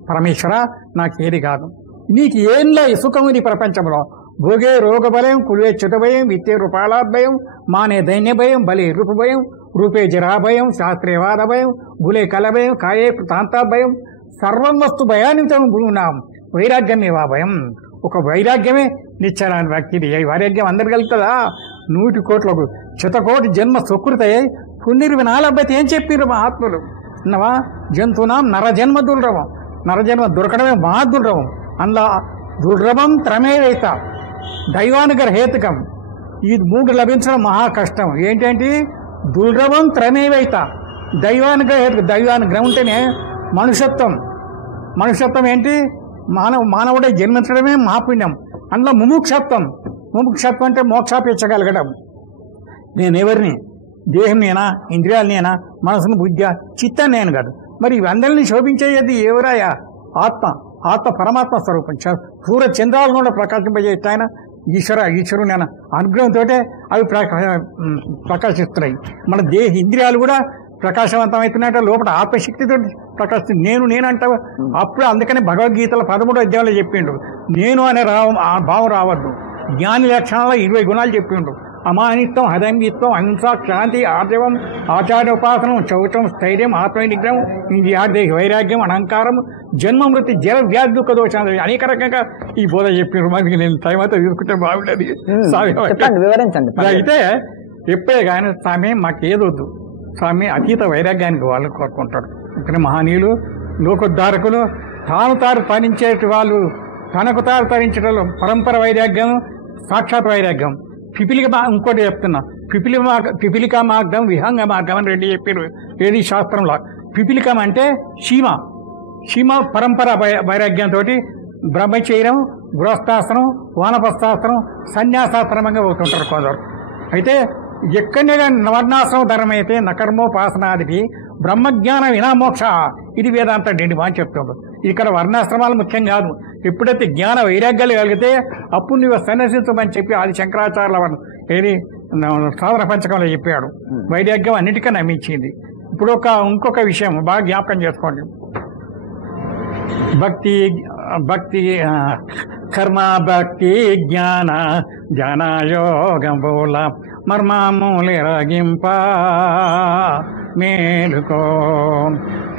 పరమేశ్వర నాకేది కాదు, నీకు ఏంలా సుఖము నీ ప్రపంచంలో. భోగే రోగ భయం, కులే చ్యుత భయం, విత్తే రూపాలాద్ భయం, మానే దైన్య భయం, బలే రూప భయం, రూపే జరా భయం, శాస్త్రీయవాద భయం, గులే కల భయం, కాయే ప్రాంతా భయం, సర్వం వస్తు భయాన్వితం గురునాం వైరాగ్యమేవా భయం. ఒక వైరాగ్యమే నిశ్చరాని వ్యక్తిది. ఈ వైరాగ్యం అందరు కలుగుతుందా? 100 కోట్లకు 100 జన్మ సుకృతయ్య పుణ్యర్వినాలభ్యత ఏం చెప్పారు మహాత్ములు అన్నవా? జంతువునాం నరజన్మ దుర్లభం. నరజన్మ దొరకడమే మహా దుర్లభం. అందులో దుర్లభం త్రమేవైత దైవానుగ్రహ హేతుకం. ఈ 3 లభించడం మహా కష్టం. ఏంటంటే దుర్లభం త్రమేవైత దైవానుగ్రహ హేతుకం. దైవానుగ్రహం ఉంటేనే మనుషత్వం. మనుషత్వం ఏంటి? మానవుడే జన్మించడమే మహాపుణ్యం. అందులో ముముక్షత్వం అంటే మోక్షాపేక్షగలగడం. నేనెవరిని? దేహం నేనా? ఇంద్రియాలు నేనా? మనసును, బుద్ధి, చిత్తాన్ని నేను కాదు. మరి ఇవందరినీ శోభించేది ఎవరాయా? ఆత్మ పరమాత్మ స్వరూపం. సూర్య చంద్రాలను కూడా ప్రకాశింపజేస్తే ఆయన ఈశ్వరుడు నేను అనుగ్రహంతో అవి ప్రకాశిస్తున్నాయి. మన ఇంద్రియాలు కూడా ప్రకాశవంతమవుతున్నట్టు లోపల ఆత్మశక్తితో ప్రకాశిస్తుంది. నేనంట అప్పుడు. అందుకని భగవద్గీతలో 13వ అధ్యాయంలో చెప్పిండు, నేను అనే భావం రావద్దు. జ్ఞాని లక్షణాల్లో 20 గుణాలు చెప్పిండు. అమానిత్వం, హదంగిత్వం, అహింస, శాంతి, ఆర్జవం, ఆచార్యోపాసనం, శౌచం, స్థైర్యం, ఆత్మనిగ్రహం, ఇంద్రియార్థి వైరాగ్యం, అహంకారం, జన్మ మృతి, జల వ్యాధి, దుఃఖ దోషాలు అనేక రకంగా ఈ బోధ చెప్పిండ్రు. మనకి నేను టైం అయితే తీసుకుంటే బాగుండేది. వివరించండి. అయితే ఎప్పుడే కానీ స్వామి మాకేదొద్దు, స్వామి అతీత వైరాగ్యానికి వాళ్ళు కోరుకుంటాడు. ఇక్కడ మహనీయులు, లోకోద్ధారకులు, తాను తరించేటి వాళ్ళు, తనకు తాను తరించడం పరంపర వైరాగ్యం, సాక్షాత్ వైరాగ్యం. ఇంకోటి చెప్తున్నా, పిపిలికా మార్గం, విహంగ మార్గం అని 2 చెప్పారు ఏది శాస్త్రంలో. పిపిలికం అంటే సీమ పరంపర వైరాగ్యంతో బ్రహ్మచర్యం, గృహస్థాశ్రమం, వానప్రస్థాశ్రమం, సన్యాసాశ్రమంగా పోతుంటారు కొందరు. అయితే ఎక్కడనే వర్ణాశ్రమ ధర్మం అయితే నకర్మోపాసనాదికి బ్రహ్మజ్ఞాన వినామోక్ష, ఇది వేదాంత అని చెప్తుండ్రు. ఇక్కడ వర్ణాశ్రమాలు ముఖ్యం కాదు. ఎప్పుడైతే జ్ఞాన వైరాగ్యాలు కలిగితే అప్పుడు నువ్వు సన్యసించమని చెప్పి ఆది శంకరాచార్యుల ఏది సాధన పంచకంలో చెప్పాడు. వైరాగ్యం అన్నిటికన్నా మించింది. ఇప్పుడు ఇంకొక విషయం బాగా జ్ఞాపకం చేసుకోండి. భక్తి కర్మ భక్తి జ్ఞాన జ్ఞానయోగం బోల మర్మమూలిరగింప మేలుకో.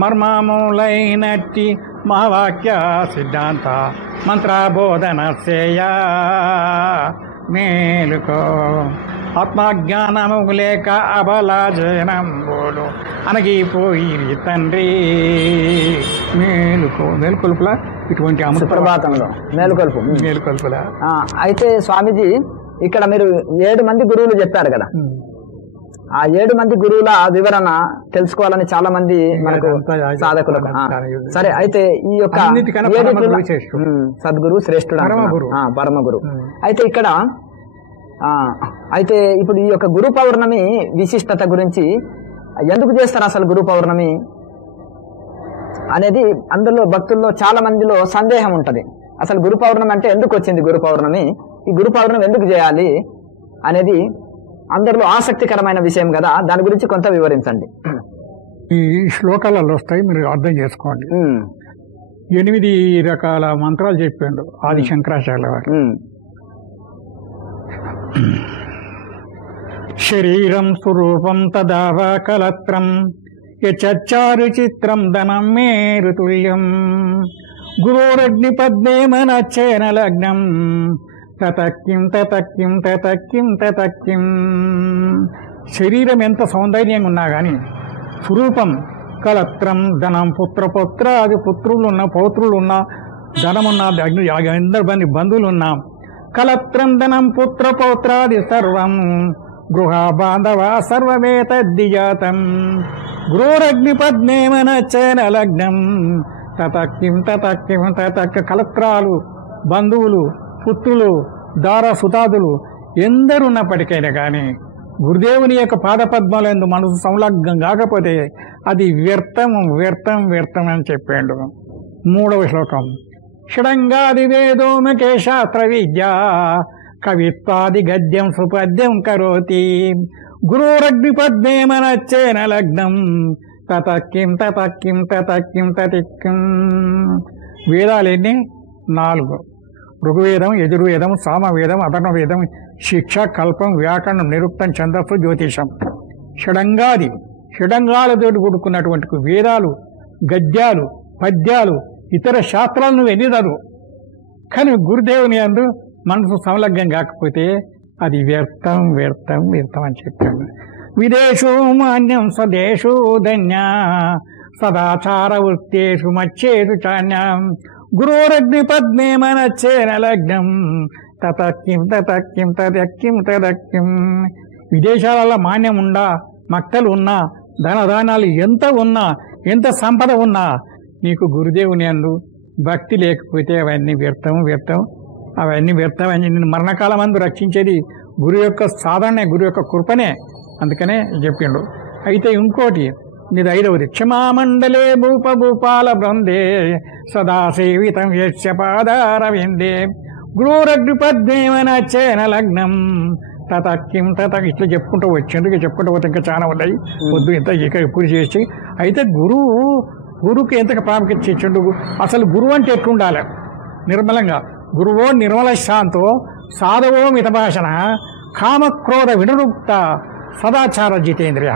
మర్మమూలైనట్టి మహావాక్య సిద్ధాంత మంత్రబోధన చేయ మేలుకో. ఆత్మజ్ఞానము లేక అబలాజనంబోలు అనగిపోయి తండ్రి మేలుకో. మేలుకొల్పులా ఇటువంటి సుప్రభాతంలో మేలుకొల్పులా. అయితే స్వామీజీ ఇక్కడ మీరు 7 మంది గురువులు చెప్పారు కదా, ఆ 7 మంది గురువుల వివరణ తెలుసుకోవాలని చాలా మంది మనకు సాధకులకు. సరే, అయితే ఈ యొక్క సద్గురు శ్రేష్ఠుడు, పరమ గురు. అయితే ఇక్కడ అయితే ఇప్పుడు ఈ యొక్క గురు పౌర్ణమి విశిష్టత గురించి ఎందుకు చేస్తారు అసలు గురు పౌర్ణమి అనేది అందులో భక్తుల్లో చాలా మందిలో సందేహం ఉంటది. అసలు గురు పౌర్ణమి అంటే ఎందుకు వచ్చింది గురు పౌర్ణమి, ఈ గురు పౌర్ణమి ఎందుకు చేయాలి అనేది అందరిలో ఆసక్తికరమైన విషయం కదా, దాని గురించి కొంత వివరించండి. ఈ శ్లోకాలలో వస్తాయి, మీరు అర్థం చేసుకోండి. 8 రకాల మంత్రాలు చెప్పిండు ఆది శంకరాచార్యుల వారు. శరీరం స్వరూపం తదావ కలత్రం యచ్చారు చిత్రం ధనం మేరుతుల్యం గురోరగ్ని పద్మేమనచ్చేన లగ్నం తతక్కిం తతక్కిం తతక్కిం తతక్కిం. శరీరం ఎంత సౌందర్యంగా ఉన్నా కానీ స్వరూపం కలత్రం ధనం పుత్ర అది పుత్రులున్నా పౌత్రులున్నా ధనమున్నా అందరి మంది బంధువులున్నా కలత్రం ధనం పుత్ర పౌత్రాది సర్వం గృహ బాంధవ సర్వమేతద్దిజాతం. గురోరగ్ని పద్మేమనచ్చేన లగ్నం తతక్కిం తతక్కిం తతక్. కలత్రాలు బంధువులు పుత్రులు దారసుతాదులు ఎందరున్నప్పటికైనా కానీ గురుదేవుని యొక్క పాదపద్మాలందు మనసు సంలగ్నం కాకపోతే అది వ్యర్థం వ్యర్థం వ్యర్థం అని చెప్పాడు. 3వ శ్లోకం. షడంగాది వేదోమకే శాస్త్ర విద్య కవిత్వాది గద్యం సుపద్యం కరోతి గురోరగ్ని పద్మేమనచ్చేన లగ్నం తతక్కిం తతక్కిం తతక్కిం తతిక్కిం. వేదాలెన్ని? 4. ఋగ్వేదం, యజుర్వేదం, సామవేదం, అథర్వవేదం, శిక్ష, కల్పం, వ్యాకరణం, నిరుక్తం, ఛందస్సు, జ్యోతిషం. షడంగాలతో కూడుకున్నటువంటి వేదాలు, గద్యాలు, పద్యాలు, ఇతర శాస్త్రాలు నువ్వు ఎన్ని చదువు, కానీ గురుదేవుని అందు మనసు సంలగ్నం కాకపోతే అది వ్యర్థం వ్యర్థం వ్యర్థం అని చెప్పాడు. విదేశో మాన్యం స్వదేశో ధన్య సదాచార వృత్తేషు మచ్చేషు చాన్యం గురోరగ్ని పద్మేమనచ్చేన లగ్నం తతక్కిం తతక్కిం తతక్కిం తతక్కిం. విదేశాలలో మాన్యం ఉన్నా, మక్తలు ఉన్నా, ధనధానాలు ఎంత ఉన్నా, ఎంత సంపద ఉన్నా, నీకు గురుదేవుని అందు భక్తి లేకపోతే అవన్నీ వ్యర్థం వ్యర్థం, అవన్నీ వ్యర్థం అని నేను మరణకాలం అందు రక్షించేది గురు యొక్క సాధనే, గురు యొక్క కృపనే. అందుకనే చెప్పిండు. అయితే ఇంకోటి ఇది 5వది. క్షమామండలే భూపాల బృందే సదా సేవితం యస్య పాదారవిందే గురోరగ్ని పద్మేమనచ్చేన లగ్నం తతక్కిం తతక్. ఇట్లా చెప్పుకుంటూ వచ్చింది. ఇక చెప్పుకుంటూ పోతే ఇంకా చాలా ఉన్నాయి, వద్దు ఇంత ఇక పూర్తి చేసి. అయితే గురువుకి ఎంతగా ప్రాముఖ్యత ఇచ్చిండు. అసలు గురువు అంటే ఎట్లుండాలి? నిర్మలంగా. గురువో నిర్మల శాంతో సాధవో మితభాషణ కామక్రోధ వినురుక్త సదాచార జితేంద్రియ.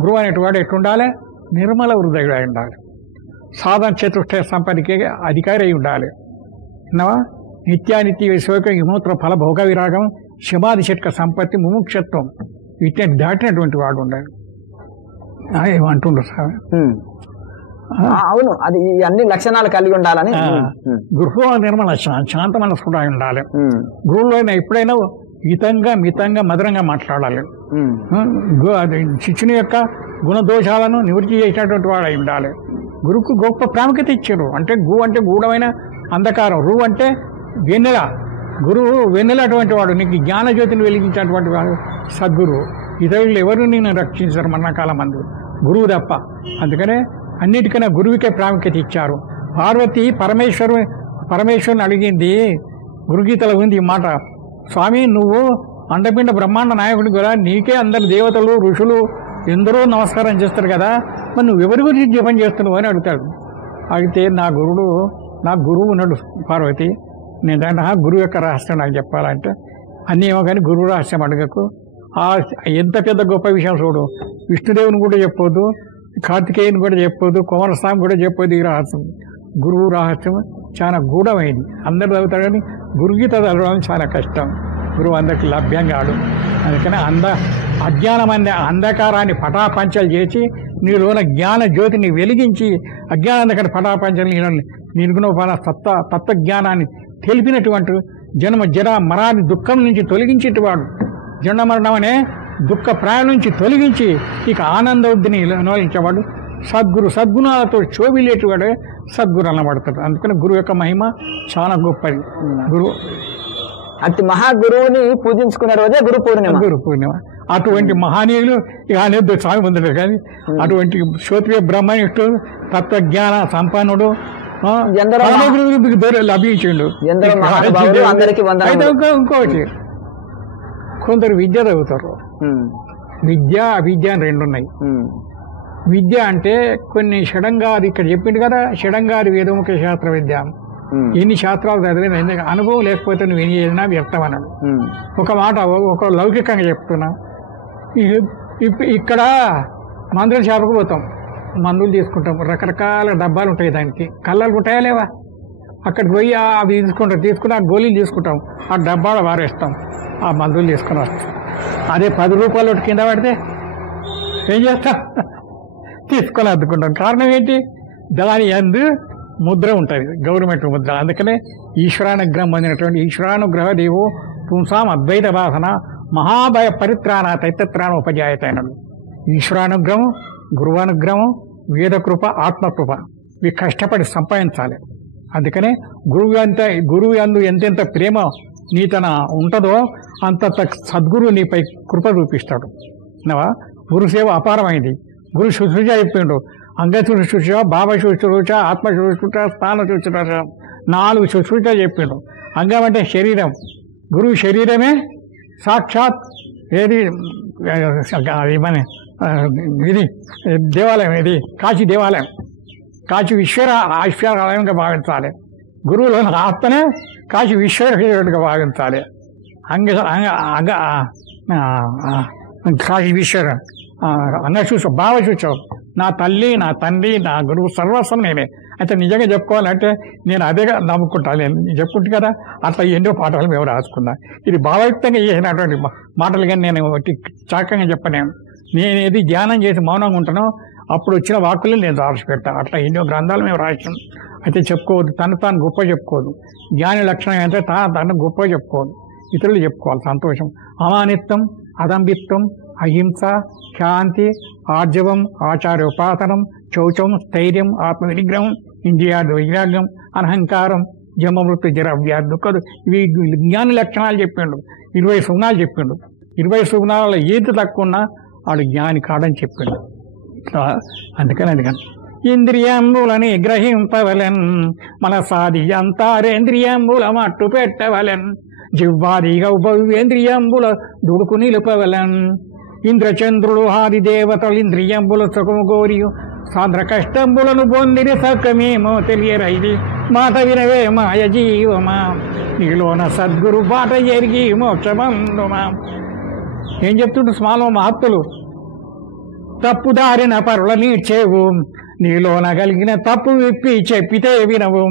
గురువు అనేటివాడు ఎట్లుండాలి? నిర్మల హృదయుడు అయి ఉండాలి. సాధన చతుష్ట సంపదికి అధికారి అయి ఉండాలి. విన్నావా? నిత్యానిత్య శోకం విమూత్ర ఫల భోగ విరాగం శమాది షట్క సంపత్తి ముముక్షత్వం వీటిని దాటినటువంటి వాడు ఉండాలి. ఏమంటుండ్రు సార్? అవును, అది అన్ని లక్షణాలు కలిగి ఉండాలని. గృహ నిర్మల శాంత మనస్కుడు అయి ఉండాలి. గురువులో ఎప్పుడైనా మితంగా మధురంగా మాట్లాడాలి. శిష్యుని యొక్క గుణదోషాలను నివృత్తి చేసినటువంటి వాడు అయి ఉండాలి. గురువుకు గొప్ప ప్రాముఖ్యత ఇచ్చారు. అంటే అంటే గూఢమైన అంధకారం, రు అంటే వెన్నెల. గురువు వెన్నెల అటువంటి వాడు, నీకు జ్ఞానజ్యోతిని వెలిగించినటువంటి వాడు సద్గురువు. ఇతరులు ఎవరు నేను రక్షించారు మరణకాలం మందు? గురువు తప్ప. అందుకనే అన్నిటికన్నా గురువుకే ప్రాముఖ్యత ఇచ్చారు. పార్వతి పరమేశ్వరుని అడిగింది. గురుగీతలో ఉంది ఈ మాట. స్వామి, నువ్వు అండపిండ బ్రహ్మాండ నాయకుడు కదా, నీకే అందరు దేవతలు ఋషులు ఎందరో నమస్కారం చేస్తారు కదా, మరి నువ్వు ఎవరి గురించి జపం చేస్తున్నావు అని అడుగుతాడు. అడిగితే నా గురువు ఉన్నాడు పార్వతి, నేను దాంట్లో గురువు యొక్క రహస్యం నాకు చెప్పాలంటే అన్నీ ఏమో కానీ గురువు రహస్యం అడగకు. ఎంత పెద్ద గొప్ప విషయం చూడు. విష్ణుదేవుని కూడా చెప్పొద్దు, కార్తికేయుని కూడా చెప్పొద్దు, కుమారస్వామి కూడా చెప్పొద్దు. ఈ రహస్యం గురువు రహస్యం చాలా గూఢమైంది. అందరు చదువుతాడు కానీ గురుగీత చదవడం చాలా కష్టం. గురువు అందరికి లభ్యం కాడు. అందుకని అంధకారాన్ని పటాపంచలు చేసి నీలోన జ్ఞాన జ్యోతిని వెలిగించి అజ్ఞానాన్ని పటాపంచలు నిర్గుణోపాన తత్వజ్ఞానాన్ని తెలిపినటువంటి జన్మ జర మరాన్ని దుఃఖం నుంచి తొలగించేటివాడు. జన్మ మరణం అనే దుఃఖ ప్రాయం నుంచి తొలగించి ఇక ఆనందోద్ధిని నోలించేవాడు సద్గుణాలతో శోభిల్లేటివాడే సద్గురు అనబడతాడు. అందుకని గురువు యొక్క మహిమ చాలా గొప్పది. గురువు అతి మహాగురువుని పూజించుకున్న రోజే గురు పూర్ణిమ. అటువంటి మహనీయులు ఇక అనేది స్వామి పొందడు. కానీ అటువంటి శ్రోత్రియ బ్రహ్మనిష్ఠుడు తత్వజ్ఞాన సంపన్నుడు లభించిండు. ఇంకోటి, కొందరు విద్య చదువుతారు. విద్య అవిద్య అని 2 ఉన్నాయి. విద్య అంటే కొన్ని షడంగాది, ఇక్కడ చెప్పిండు కదా, షడంగాది వేదముఖ శాస్త్ర విద్య. ఎన్ని శాస్త్రాలు చదివిన ఎందుకు అనుభవం లేకపోతే నువ్వు ఎన్ని చేసినా వ్యర్థం అన్నాడు. ఒక మాట ఒక లౌకికంగా చెప్తున్నా. ఇక్కడ మందుల షాపుకు పోతాం, మందులు తీసుకుంటాం, రకరకాల డబ్బాలు ఉంటాయి, దానికి కళ్ళలు ఉంటాయా లేవా? అక్కడికి పోయి అవి తీసుకుని ఆ గోళీలు తీసుకుంటాం, ఆ డబ్బాలో వారేస్తాం, ఆ మందులు తీసుకుని వస్తాం. అదే 10 రూపాయలు ఒకటి కింద పడితే ఏం చేస్తాం? తీసుకొని అద్దుకుంటాం. కారణం ఏంటి? దాని యందు ముద్ర ఉంటుంది, గవర్నమెంట్ ముద్ర. అందుకనే ఈశ్వరానుగ్రహం పొందినటువంటి ఈశ్వరానుగ్రహ దేవో పుంసాం అద్వైత భాసన మహాభయ పరిత్రాణ తైత్రాణ ఉపజాయత అయినాడు. ఈశ్వరానుగ్రహం, గురువానుగ్రహం, వేదకృప, ఆత్మకృప ఇవి కష్టపడి సంపాదించాలి. అందుకనే గురువు యందు ఎంతెంత ప్రేమ నీతన ఉంటుందో అంతంత సద్గురు నీపై కృప చూపిస్తాడు. గురుసేవ అపారమైంది. గురు శుశ్రూష చెప్పిండు. అంగ శుశ్రూష, భావ శుశ్రూష, ఆత్మ శుశ్రూష, స్థాన శుశ్రూష 4 శుశ్రూష చెప్పిండు. అంగం అంటే శరీరం. గురువు శరీరమే సాక్షాత్ ఏది మన ఇది దేవాలయం, ఇది కాశీ దేవాలయం, కాశీ ఈశ్వరాలయంగా భావించాలి. గురువులోని ఆత్మనే కాశీ ఈశ్వరుడిగా భావించాలి. కాశీ ఈశ్వర అంగశూష, భావశూష, నా తల్లి, నా తండ్రి, నా గురువు సర్వస్వం నేనే. అయితే నిజంగా చెప్పుకోవాలంటే నేను అదేగా నమ్ముకుంటాను. నేను చెప్పుకుంటు కదా, అట్లా ఎన్నో పాఠాలు మేము రాసుకున్నా. ఇది భావయుక్తంగా చేసినటువంటి మాటలు, కానీ నేను చాకంగా చెప్పలేను. నేను ఏది ధ్యానం చేసి మౌనంగా ఉంటానో అప్పుడు వచ్చిన వాక్కులు నేను రాసి పెడతాను. అట్లా ఎన్నో గ్రంథాలు మేము రాసినాం. అయితే చెప్పుకోవద్దు, తాను గొప్ప చెప్పుకోదు. జ్ఞాని లక్షణం అంటే తను గొప్ప చెప్పుకోదు, ఇతరులు చెప్పుకోవాలి. సంతోషం, అమానిత్వం, అదంబిత్వం, అహింస, శాంతి, ఆర్జవం, ఆచార్యోపాసనం, శౌచం, స్థైర్యం, ఆత్మవినిగ్రహం, ఇంద్రియ వైరాగ్యం, అనహంకారం, జమమృతు, జర, వ్యాధి, దుఃఖదు. ఇవి జ్ఞాని లక్షణాలు చెప్పిండు. 20 సుగుణాలు చెప్పిండు. 20 సుగుణాలలో ఏది తక్కువ ఉన్నా వాడు జ్ఞాని కాడని చెప్పిండు. అందుకని ఇంద్రియంబులని గ్రహింపవలెన్, మనసాది అంతారేంద్రియంబుల మట్టు పెట్టవలెన్, జివ్వాదిగా ఉపవేంద్రియంబుల దుడుకు నిలుపవలెన్. ఇంద్రచంద్రుడు ఆది దేవతలు ఇంద్రియంబుల సుఖము గోరియు సాంద్ర కష్టంబులను పొందిని సకమేమో తెలియరైది. మాట వినవే మాయ జీవమా, నీలోన సద్గురు బాట ఎరిగి మోక్షమందుమా. ఏం చెప్తుండ్రు స్మాలో మహత్తులు? తప్పుదారిన పరుల నీడ్చేవు, నీలోన కలిగిన తప్పు విప్పి చెప్పితే వినవు.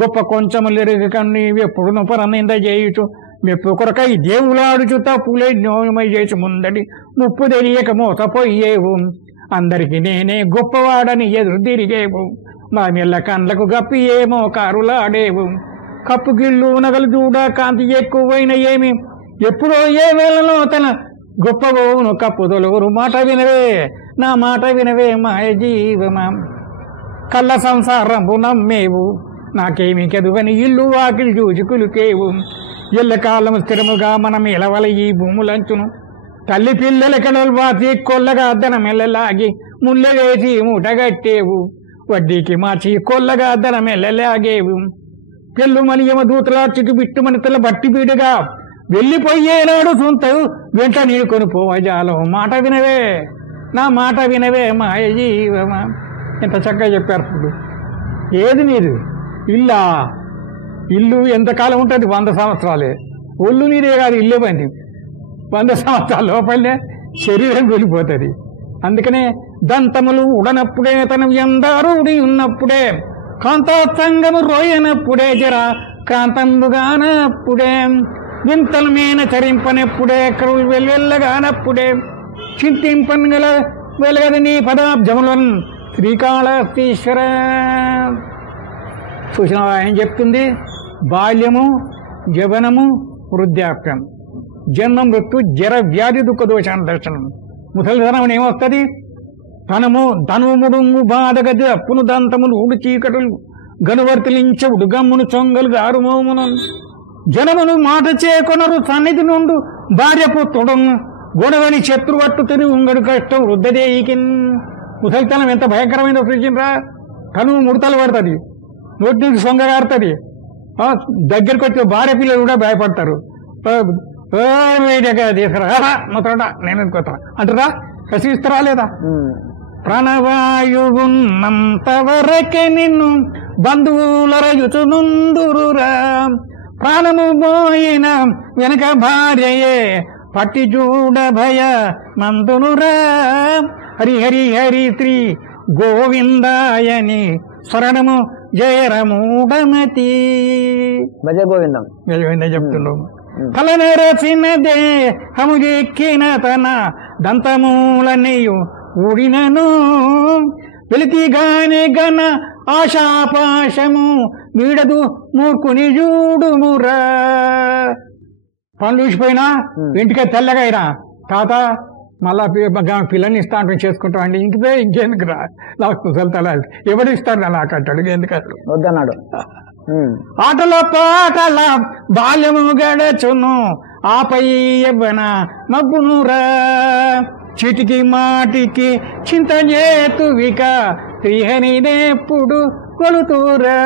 గొప్ప కొంచెములెరుగ నీవెప్పుడు పరనింద చేయుచు, మెప్పు కొరకై దేవులాడుచు తప్పులే న్యోయమై చేసి ముందడి ముప్పు తెలియక మోసపోయేవు. అందరికి నేనే గొప్పవాడని ఎదురు తిరిగేవు, మా మెల్ల కండ్లకు గప్పి ఏమో కారులాడేవు. కప్పు గిళ్ళు నగలు చూడ కాంతి ఎక్కువైన ఏమి, ఎప్పుడో ఏ వేళలో తన గొప్పగోను కప్పు తొలగురు. మాట వినవే, నా మాట వినవే మాయ జీవమా. కళ్ళ సంసారంబు నమ్మేవు, నాకేమి కెదువని ఇల్లు వాకిలి చూసి కులికేవు. ఎల్లకాలం స్థిరముగా మనం ఎలవల ఈ భూములంచును, తల్లి పిల్లల కడలు వాసి కొల్లగా అద్దనం ఎల్లలాగి ముళ్ళ వేసి మూటగట్టేవు. వడ్డీకి మార్చి కొల్లగా అద్దనం ఎల్లలాగేవు. పెళ్ళు మని యమదూతలార్చికి బిట్టుమని తల బట్టి బీడుగా వెళ్ళిపోయేనాడు సొంతవు వెంట నీడుకొని పోవజాలం. మాట వినవే, నా మాట వినవే మాయ జీవమా. ఎంత చక్కగా చెప్పారు. ఇప్పుడు ఏది నీది? ఇల్లా? ఇల్లు ఎంతకాలం ఉంటుంది? 100 సంవత్సరాలే. ఒళ్ళు నీదే కాదు, ఇల్లే పని 100 సంవత్సరాల లోపలనే శరీరం వెళ్ళిపోతుంది. అందుకనే దంతములు ఉడనప్పుడే, తన ఎందారుడి ఉన్నప్పుడే, కాంతాసంగము రోయనప్పుడే, జర క్రాంతంబుగానప్పుడే, వింతల మీన చరింపనప్పుడే, కరువులు వెల్లగానప్పుడే, చింతింపనగల వెలగది నీ పదాబ్జములను శ్రీకాళహస్తీశ్వర. చూసిన ఏం చెప్తుంది? బాల్యము, యవనము, వృద్ధాప్యం, జన్మ, మృత్యు, జర, వ్యాధి, దుఃఖ, దోషాన్ని దర్శనం. ముసలిధనం ఏమొస్తుంది? ధనువు ముడుంగు బాధగది అప్పును దంతములు ఊడు చీకటులు గనువర్తిలించవుడు గమ్మును చొంగలు గారుమోమును. జనమును మాట చేకొనరు సన్నిధి నుండు భార్య పుత్రుడును గొడవని శత్రువట్టు తిరిగి ఉంగడు కష్టం వృద్ధదేయికిన్. ముసలితనం ఎంత భయంకరమైన సృష్టించరా. కనువు ముడతలు పడుతుంది, నోటి నుంచి సొంగగారుతుంది. దగ్గరికి వచ్చే భార్య పిల్లలు కూడా భయపడతారు. తీసుకురా మొత్తం నేను అనుకోతాను అంటారా? కసిస్తారా లేదా? ప్రాణవాయువున్నంత వరకే నిన్ను బంధువుల రయుచునుందురురా. ప్రాణము పోయిన వెనక భార్యయే పట్టి చూడ భయ నందునురా. హరి హరి హరి శ్రీ గోవిందాయని స్మరణము జయరమూఢమతి భజ గోవిందం చెప్తున్నాం. కలనరచినదే హముజెక్కిన తన దంతమూలనియు ఊడినను వెలితిగానే గన ఆశాపాశము వీడదు మూర్ఖుని చూడుమురా. పనులు చూసిపోయినా ఇంటికే తెల్లగా అయినా తాత మళ్ళా పిల్లని ఇస్తా అంటే చేసుకుంటాం అండి. ఇంకెందుకు రా నాకు కుసలతలాలి ఎవరు ఇస్తారు నాకు అంటాడు. ఎందుకంటాడు వద్దన్నాడు. ఆటల పాటల బాల్యము గడచును ఆపై యవ్వన మగ్గునురా. చిటికి మాటికి చింత చేతువిక శ్రీహరిదేప్పుడు కొలుతూరా.